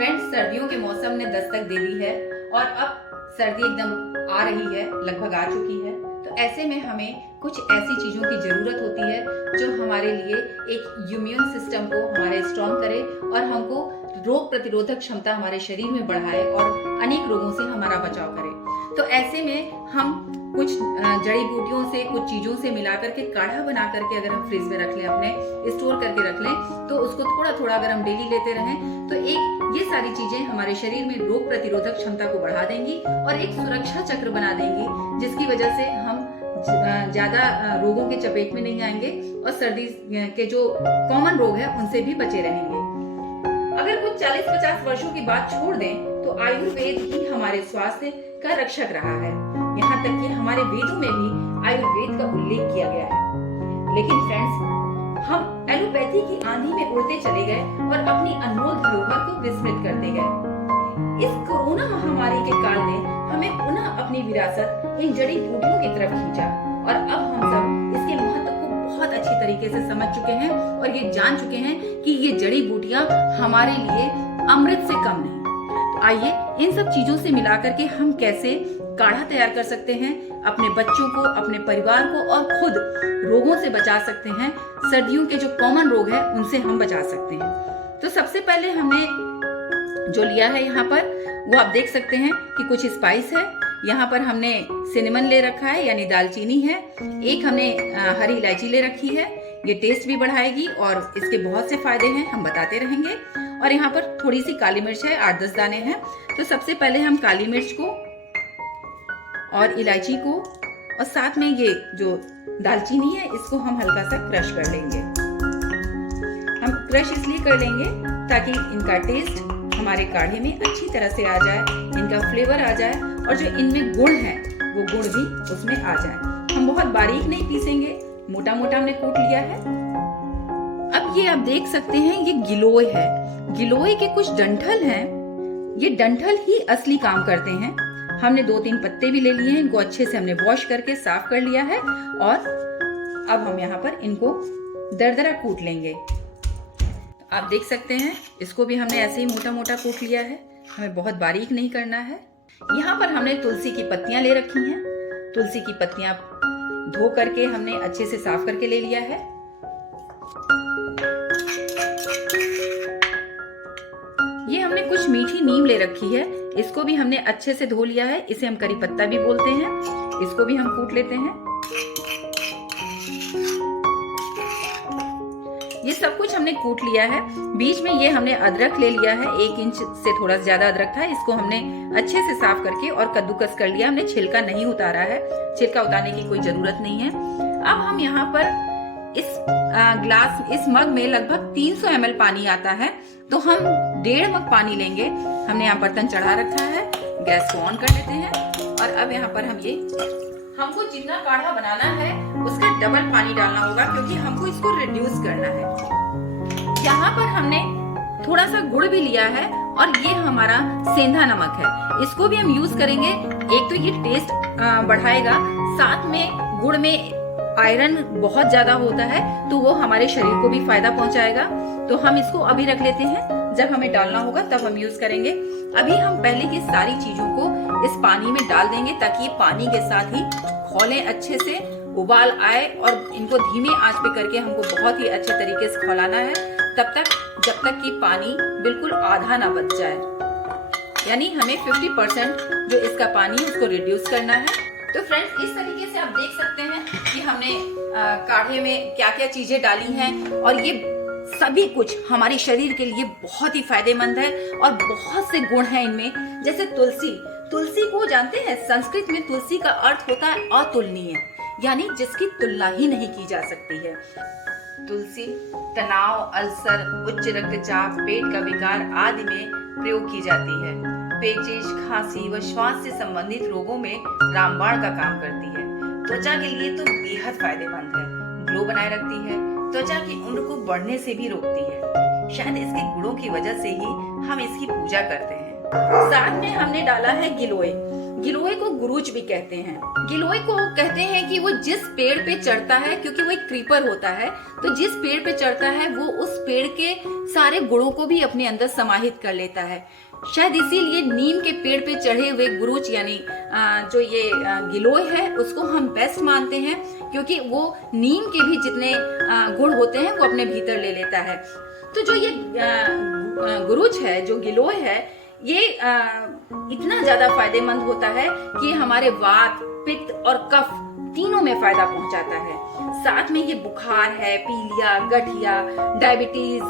Friends, सर्दियों के मौसम ने दस्तक दे दी है और अब सर्दी एकदम आ रही है, लगभग आ चुकी है। तो ऐसे में हमें कुछ ऐसी चीज़ों की ज़रूरत होती है जो हमारे लिए एक इम्यून सिस्टम को हमारे स्ट्रॉन्ग करे और हमको रोग प्रतिरोधक क्षमता हमारे शरीर में बढ़ाए और अनेक रोगों से हमारा बचाव करे। तो ऐसे में हम कुछ जड़ी बूटियों से, कुछ चीज़ों से मिला करके काढ़ा बना करके अगर हम फ्रिज में रख लें, अपने स्टोर करके रख लें, तो उसको थोड़ा थोड़ा अगर हम डेली लेते रहें तो ये सारी चीजें हमारे शरीर में रोग प्रतिरोधक क्षमता को बढ़ा देंगी और एक सुरक्षा चक्र बना देंगी, जिसकी वजह से हम ज्यादा रोगों के चपेट में नहीं आएंगे और सर्दी के जो कॉमन रोग है उनसे भी बचे रहेंगे। अगर कुछ 40-50 वर्षों की बात छोड़ दें तो आयुर्वेद ही हमारे स्वास्थ्य का रक्षक रहा है। यहाँ तक कि हमारे वेदों में भी आयुर्वेद का उल्लेख किया गया है। लेकिन फ्रेंड्स, हम एलोपैथी की आंधी में उड़ते चले गए और अपनी अनमोल धरोहर को विस्मृत करते गए। इस कोरोना महामारी के काल ने हमें पुनः अपनी विरासत इन जड़ी बूटियों की तरफ खींचा और अब हम सब इसके महत्व को बहुत अच्छी तरीके से समझ चुके हैं और ये जान चुके हैं कि ये जड़ी बूटियां हमारे लिए अमृत से कम नहीं। तो आइए इन सब चीजों से मिलाकर के हम कैसे काढ़ा तैयार कर सकते हैं, अपने बच्चों को, अपने परिवार को और खुद रोगों से बचा सकते हैं। सर्दियों के जो कॉमन रोग हैं उनसे हम बचा सकते हैं। तो सबसे पहले हमने जो लिया है यहाँ पर, वो आप देख सकते हैं कि कुछ स्पाइस है। यहाँ पर हमने सिनेमन ले रखा है, यानी दालचीनी है। एक हमने हरी इलायची ले रखी है, ये टेस्ट भी बढ़ाएगी और इसके बहुत से फायदे हैं, हम बताते रहेंगे। और यहाँ पर थोड़ी सी काली मिर्च है, 8-10 दाने हैं। तो सबसे पहले हम काली मिर्च को और इलायची को और साथ में ये जो दालचीनी है इसको हम हल्का सा क्रश कर लेंगे। हम क्रश इसलिए कर लेंगे ताकि इनका टेस्ट हमारे काढ़े में अच्छी तरह से आ जाए, इनका फ्लेवर आ जाए और जो इनमें गुण है वो गुण भी उसमें आ जाए। हम बहुत बारीक नहीं पीसेंगे, मोटा मोटा हमने कूट लिया है। अब ये आप देख सकते हैं, ये गिलोय है। गिलोय के कुछ डंठल हैं, ये डंठल ही असली काम करते हैं। हमने 2-3 पत्ते भी ले लिए हैं, इनको अच्छे से हमने वॉश करके साफ कर लिया है और अब हम यहाँ पर इनको दरदरा कूट लेंगे। आप देख सकते हैं, इसको भी हमने ऐसे ही मोटा मोटा कूट लिया है, हमें बहुत बारीक नहीं करना है। यहाँ पर हमने तुलसी की पत्तियां ले रखी हैं। तुलसी की पत्तियां धो करके हमने अच्छे से साफ करके ले लिया है। ये हमने कुछ मीठी नीम ले रखी है, इसको भी हमने अच्छे से धो लिया है। इसे हम करी पत्ता भी बोलते हैं, इसको भी हम कूट लेते हैं। ये सब कुछ हमने कूट लिया है। बीच में ये हमने अदरक ले लिया है, 1 इंच से थोड़ा ज्यादा अदरक था, इसको हमने अच्छे से साफ करके और कद्दूकस कर लिया। हमने छिलका नहीं उतारा है, छिलका उतारने की कोई जरूरत नहीं है। अब हम यहाँ पर इस मग में लगभग 300 ml पानी आता है, तो हम 1.5 मग पानी लेंगे। हमने यहाँ बर्तन चढ़ा रखा है, गैस को ऑन कर लेते हैं और अब यहाँ पर हमको जितना काढ़ा बनाना है उसका डबल पानी डालना होगा, क्योंकि हमको इसको रिड्यूस करना है। यहाँ पर हमने थोड़ा सा गुड़ भी लिया है और ये हमारा सेंधा नमक है, इसको भी हम यूज करेंगे। एक तो ये टेस्ट बढ़ाएगा, साथ में गुड़ में आयरन बहुत ज्यादा होता है, तो वो हमारे शरीर को भी फायदा पहुंचाएगा। तो हम इसको अभी रख लेते हैं, जब हमें डालना होगा तब हम यूज करेंगे। अभी हम पहले की सारी चीजों को इस पानी में डाल देंगे ताकि पानी के साथ ही खौलें, अच्छे से उबाल आए और इनको धीमे आंच पे करके हमको बहुत ही अच्छे तरीके से खौलाना है, तब तक जब तक कि पानी बिल्कुल आधा ना बच जाए। यानी हमें 50% जो इसका पानी है उसको रिड्यूस करना है। तो फ्रेंड्स, इस तरीके से आप देख सकते हैं कि हमने काढ़े में क्या क्या चीजें डाली हैं और ये सभी कुछ हमारे शरीर के लिए बहुत ही फायदेमंद है और बहुत से गुण हैं इनमें। जैसे तुलसी को जानते हैं, संस्कृत में तुलसी का अर्थ होता है अतुलनीय, यानी जिसकी तुलना ही नहीं की जा सकती है। तुलसी तनाव, अल्सर, उच्च रक्तचाप, पेट का विकार आदि में प्रयोग की जाती है। पेचिश, खांसी व श्वास से संबंधित रोगों में रामबाण का काम करती है। त्वचा के लिए तो बेहद फायदेमंद है, ग्लो बनाए रखती है, त्वचा की उम्र को बढ़ने से भी रोकती है। शायद इसके गुणों की वजह से ही हम इसकी पूजा करते हैं। साथ में हमने डाला है गिलोय। गिलोय को गुरूच भी कहते हैं। गिलोय को कहते हैं कि वो जिस पेड़ पे चढ़ता है, क्योंकि वो एक क्रीपर होता है, तो जिस पेड़ पे चढ़ता है वो उस पेड़ के सारे गुणों को भी अपने अंदर समाहित कर लेता है। शायद इसीलिए नीम के पेड़ पे चढ़े हुए गुरूच यानी जो ये गिलोय है उसको हम बेस्ट मानते हैं, क्योंकि वो नीम के भी जितने गुण होते हैं वो अपने भीतर ले लेता है। तो जो ये गुरूच है, जो गिलोय है, ये इतना ज्यादा फायदेमंद होता है कि हमारे वात, पित्त और कफ तीनों में फायदा पहुंचाता है। साथ में ये बुखार है, पीलिया, गठिया, डायबिटीज,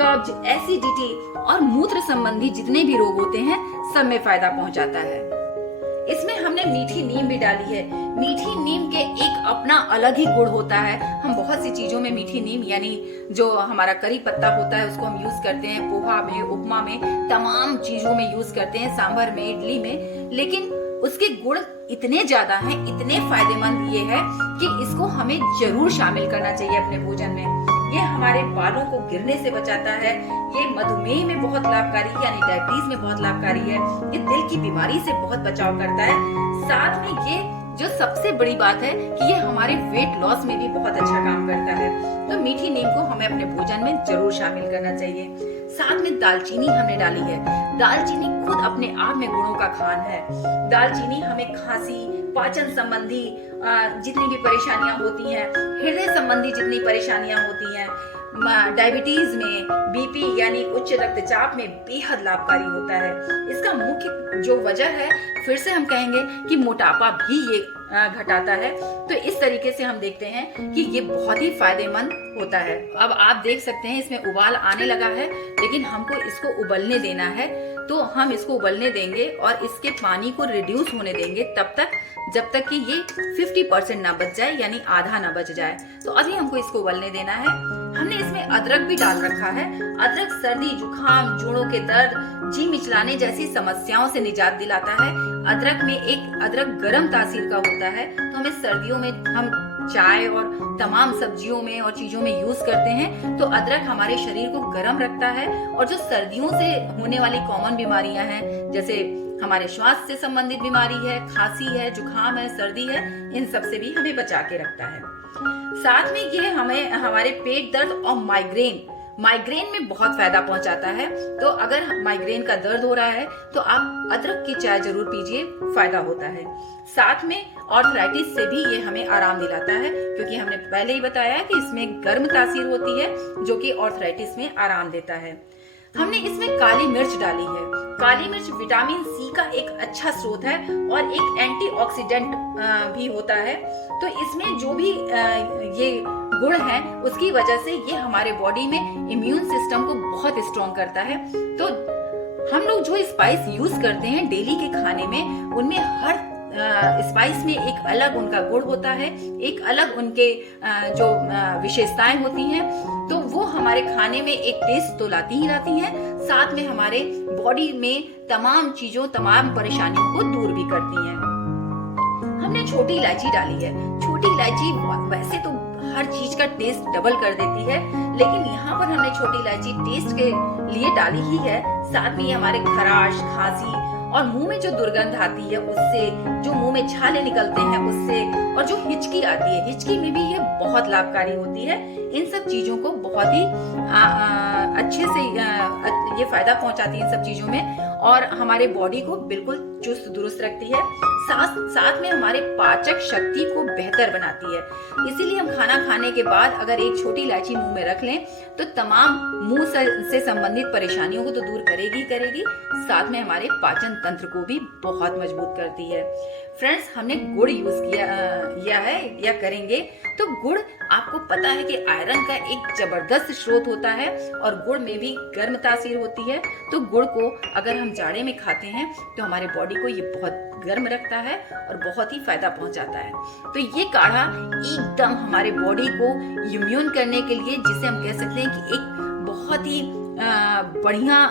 कब्ज, एसिडिटी और मूत्र संबंधी जितने भी रोग होते हैं सब में फायदा पहुंचाता है। इसमें हमने मीठी नीम भी डाली है। मीठी नीम के एक अपना अलग ही गुण होता है। हम बहुत सी चीजों में मीठी नीम यानी जो हमारा करी पत्ता होता है उसको हम यूज करते हैं, पोहा में, उपमा में, तमाम चीजों में यूज करते हैं, सांभर में, इडली में, लेकिन उसके गुण इतने ज्यादा हैं, इतने फायदेमंद ये है कि इसको हमें जरूर शामिल करना चाहिए अपने भोजन में। ये हमारे बालों को गिरने से बचाता है, ये मधुमेह में बहुत लाभकारी यानी डायबिटीज में बहुत लाभकारी है, ये दिल की बीमारी से बहुत बचाव करता है। साथ में ये जो सबसे बड़ी बात है कि ये हमारे वेट लॉस में भी बहुत अच्छा काम करता है। तो मीठी नीम को हमें अपने भोजन में जरूर शामिल करना चाहिए। साथ में दालचीनी हमने डाली है। दालचीनी खुद अपने आप में गुणों का खान है। दालचीनी हमें खांसी, पाचन संबंधी जितनी भी परेशानियां होती हैं, हृदय संबंधी जितनी परेशानियां होती हैं, डायबिटीज में, बीपी यानी उच्च रक्तचाप में बेहद लाभकारी होता है। इसका मुख्य जो वजह है, फिर से हम कहेंगे कि मोटापा भी ये घटाता है। तो इस तरीके से हम देखते हैं कि ये बहुत ही फायदेमंद होता है। अब आप देख सकते हैं इसमें उबाल आने लगा है, लेकिन हमको इसको उबलने देना है। तो हम इसको उबलने देंगे और इसके पानी को रिड्यूस होने देंगे तब तक जब तक कि ये 50% ना बच जाए, यानी आधा ना बच जाए। तो अभी हमको इसको उबलने देना है। हमने इसमें अदरक भी डाल रखा है। अदरक सर्दी, जुकाम, जोड़ों के दर्द, जी मिचलाने जैसी समस्याओं से निजात दिलाता है। अदरक गर्म तासीर का होता है, तो हमें सर्दियों में हम चाय और तमाम सब्जियों में और चीजों में यूज करते हैं। तो अदरक हमारे शरीर को गर्म रखता है और जो सर्दियों से होने वाली कॉमन बीमारियां हैं, जैसे हमारे श्वास से संबंधित बीमारी है, खांसी है, जुकाम है, सर्दी है, इन सब से भी हमें बचा के रखता है। साथ में ये हमें हमारे पेट दर्द और माइग्रेन में बहुत फायदा पहुंचाता है। तो अगर माइग्रेन का दर्द हो रहा है तो आप अदरक की चाय जरूर पीजिए, फायदा होता है। साथ में आर्थराइटिस से भी ये हमें आराम दिलाता है, क्योंकि हमने पहले ही बताया कि इसमें गर्म तासीर होती है जो कि आर्थराइटिस में आराम देता है। हमने इसमें काली मिर्च डाली है। काली मिर्च विटामिन सी का एक अच्छा स्रोत है और एक एंटीऑक्सीडेंट भी होता है। तो इसमें जो भी ये गुण है उसकी वजह से ये हमारे बॉडी में इम्यून सिस्टम को बहुत स्ट्रॉन्ग करता है। तो हम लोग जो स्पाइस यूज करते हैं डेली के खाने में, उनमें हर स्पाइस में एक अलग उनका गुण होता है, एक अलग उनके जो विशेषताएं होती हैं। तो वो हमारे खाने में एक टेस्ट तो लाती हैं, साथ में हमारे बॉडी में तमाम चीजों, तमाम परेशानियों को दूर भी करती हैं। हमने छोटी इलायची डाली है। छोटी इलायची वैसे तो हर चीज का टेस्ट डबल कर देती है, लेकिन यहाँ पर हमने छोटी इलायची टेस्ट के लिए डाली ही है। साथ में हमारे खराश, खांसी और मुंह में जो दुर्गंध आती है उससे, जो मुंह में छाले निकलते हैं उससे, और जो हिचकी आती है, हिचकी में भी ये बहुत लाभकारी होती है। इन सब चीजों को बहुत ही अच्छे से ये फायदा पहुंचाती है इन सब चीजों में, और हमारे बॉडी को बिल्कुल चुस्त दुरुस्त रखती है। साथ में हमारे पाचक शक्ति को बेहतर बनाती है। इसीलिए हम खाना खाने के बाद अगर एक छोटी इलायची मुंह में रख लें तो तमाम मुंह से संबंधित परेशानियों को तो दूर करेगी, साथ में हमारे पाचन तंत्र को भी बहुत मजबूत करती है। फ्रेंड्स, हमने गुड़ यूज किया है या करेंगे। तो गुड़, आपको पता है कि आयरन का एक जबरदस्त स्रोत होता है और गुड़ में भी गर्म तासीर होती है। तो गुड़ को अगर हम जाड़े में खाते हैं तो हमारे बॉडी को ये बहुत गर्म रखता है और बहुत ही फायदा पहुंचाता है। तो ये काढ़ा एकदम हमारे बॉडी को इम्यून करने के लिए, जिसे हम कह सकते हैं कि एक बहुत ही बढ़िया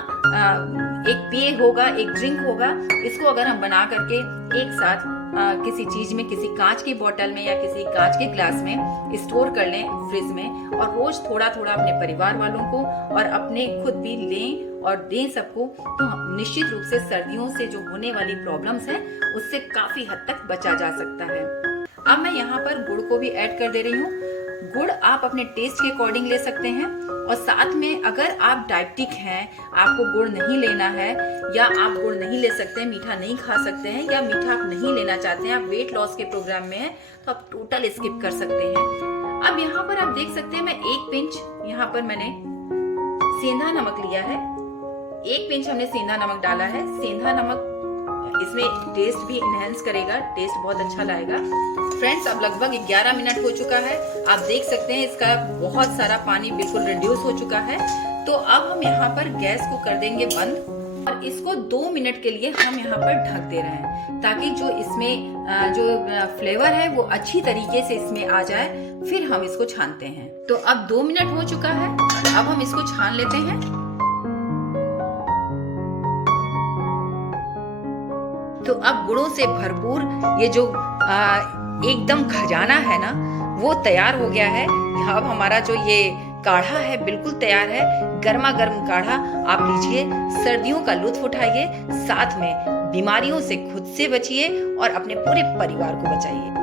एक पेय होगा, एक ड्रिंक होगा। इसको अगर हम बना करके एक साथ किसी चीज में, किसी कांच की बोतल में या किसी कांच के ग्लास में स्टोर कर लें फ्रिज में, और रोज थोड़ा थोड़ा अपने परिवार वालों को और अपने खुद भी लें और दें सबको, तो निश्चित रूप से सर्दियों से जो होने वाली प्रॉब्लम्स हैं उससे काफी हद तक बचा जा सकता है। अब मैं यहाँ पर गुड़ को भी ऐड कर दे रही हूँ। गुड़ आप अपने टेस्ट के अकॉर्डिंग ले सकते हैं, और साथ में अगर आप डायबिटिक हैं, आपको गुड़ नहीं लेना है, या आप गुड़ नहीं ले सकते हैं, मीठा नहीं खा सकते हैं, या मीठा आप नहीं लेना चाहते हैं, आप वेट लॉस के प्रोग्राम में हैं, तो आप टोटल स्किप कर सकते हैं। अब यहाँ पर आप देख सकते हैं मैं 1 पिंच यहाँ पर मैंने सेंधा नमक लिया है। 1 पिंच हमने सेंधा नमक डाला है। सेंधा नमक इसमें टेस्ट भी इनहेंस करेगा, टेस्ट बहुत अच्छा लाएगा। फ्रेंड्स, अब लगभग 11 मिनट हो चुका है। आप देख सकते हैं इसका बहुत सारा पानी बिल्कुल रिड्यूस हो चुका है। तो अब हम यहाँ पर गैस को कर देंगे बंद, और इसको 2 मिनट के लिए हम यहाँ पर ढक दे रहे हैं, ताकि जो इसमें जो फ्लेवर है वो अच्छी तरीके से इसमें आ जाए। फिर हम इसको छानते हैं। तो अब 2 मिनट हो चुका है, अब हम इसको छान लेते हैं। तो अब गुड़ों से भरपूर ये जो एकदम खजाना है ना, वो तैयार हो गया है। अब हमारा जो ये काढ़ा है बिल्कुल तैयार है। गर्मा गर्म काढ़ा आप लीजिए, सर्दियों का लुत्फ उठाइए, साथ में बीमारियों से खुद से बचिए और अपने पूरे परिवार को बचाइए।